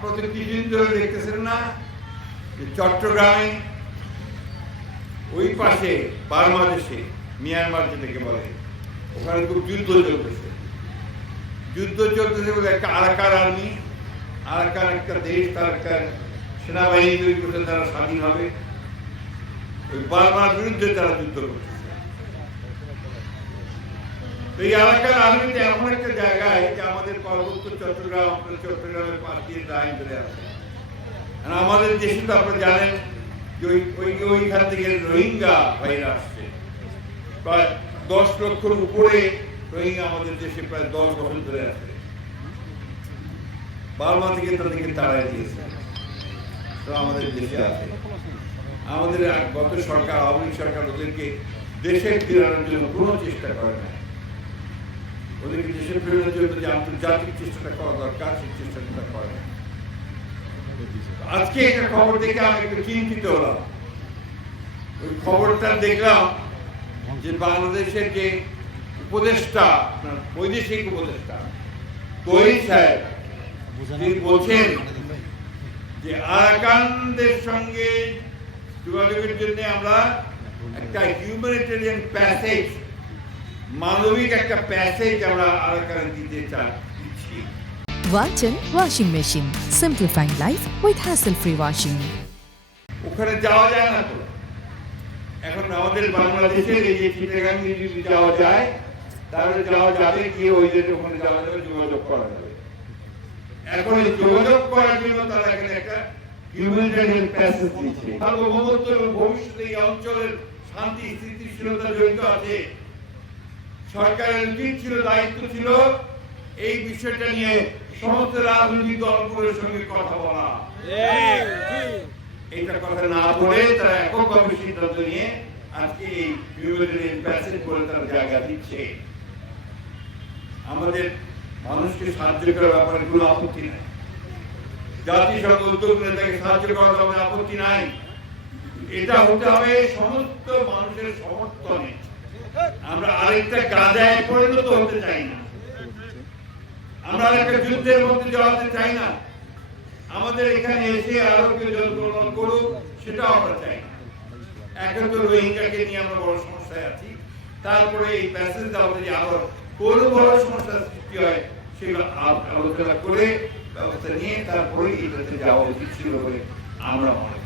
আপনারা তো কিছুদিন ধরে দেখতেছেন না যে চট্টগ্রামে ওই পাশে বাংলাদেশে মিয়ানমার যেটাকে বলে ওখানে খুব যুদ্ধ চলতেছে বলে একটা আরাকান আর্মি, আরাকান একটা দেশ, তার একটা সেনাবাহিনী তৈরি করতে তারা স্বাধীন হবে, ওই বার্মার বিরুদ্ধে তারা যুদ্ধ করতেছে। এই আরাকান আর্মিতে এমন একটা জায়গায় যে আমাদের পার্বত্য চট্টগ্রামের পাশ দিয়ে লাইন ধরে আছে। আমাদের দেশে তো আপনারা জানেন যে ওইখান থেকে রোহিঙ্গা ভাইরা আসছে, প্রায় 10 লক্ষের উপরে রোহিঙ্গা আমাদের দেশে প্রায় 10 বছর ধরে আছে। বার্মা থেকে তাদেরকে তাড়াই দিয়েছে, তো আমাদের দেশে আছে। আমাদের গত সরকার, আওয়ামী সরকার ওদেরকে দেশে ফেরানোর জন্য কোনো চেষ্টা করে না। ওদেরকে দেশে ফেরানোর জন্য যে আন্তর্জাতিক চেষ্টাটা করা দরকার সেই চেষ্টাটা করে না। আজকে একটা খবর দেখে আমি একটু চিন্তিত হলাম। ওই খবরটা দেখলাম যে বাংলাদেশের যে উপদেষ্টা, বৈদেশিক উপদেষ্টা তৈরি সাহেব, তিনি বলছেন যে আরাকানদের সঙ্গে যোগাযোগের জন্য আমরা একটা হিউম্যানিটেরিয়ান প্যাসেজ, মানবিক একটা প্যাসেজ আমরা আরাকান দিতে চাচ্ছি। Walton Washing Machine, simplifying life with hassle-free washing. ওখানে যাওয়া যায় না তো। এখন আমাদের বাংলাদেশের এই যে চিটাগাঙ্গে যদি যাওয়া যায়, তাহলে যাওয়া যাবে, গিয়ে ওই যে ওখানে যাওয়া যাবে, যোগাযোগ করা যাবে। এখন এই যোগাযোগ করার জন্য তারা এখানে একটা হিউম্যানিটেরিয়ান প্যাসেজ দিচ্ছে। সার্বভৌমত্ব এবং ভবিষ্যতে এই অঞ্চলের শান্তি স্থিতিশীলতা জড়িত আছে। সরকারের উচিত ছিল, দায়িত্ব ছিল এই বিষয়টা নিয়ে সমস্ত রাজনৈতিক দলগুলোর সঙ্গে কথা বলা। এইটা কথা না বলে তারা এককভাবে সিদ্ধান্ত নিয়ে আজকে এই হিউম্যানিটেরিয়ান প্যাসেজ করে তারা জায়গা দিচ্ছে। আমাদের মানুষকে সাহায্য করার ব্যাপারে কোনো আপত্তি নাই, জাতিসংঘ উদ্যোগ নেতাকে সাহায্য করার ব্যাপারে আপত্তি নাই। এটা হতে হবে সমস্ত মানুষের সমর্থনে। আমরা আরেকটা গাজায় পরিণত হতে চাই না, আমরা একটা যুদ্ধের মধ্যে জড়াতে চাই না। আমাদের এখানে এসে আরো কেউ জনগণনা করুক, সেটাও আমরা চাই না। এখন তো রোহিঙ্গাকে নিয়ে আমরা বড় সমস্যায় আছি, তারপরে এই প্যাসেজ দেওয়াতে যে আবার কোনো বড় সমস্যার সৃষ্টি হয় সেগুলো আলোচনা করে ব্যবস্থা নিয়ে তারপরে এটাতে যাওয়া উচিত ছিল বলে আমরা মনে করি।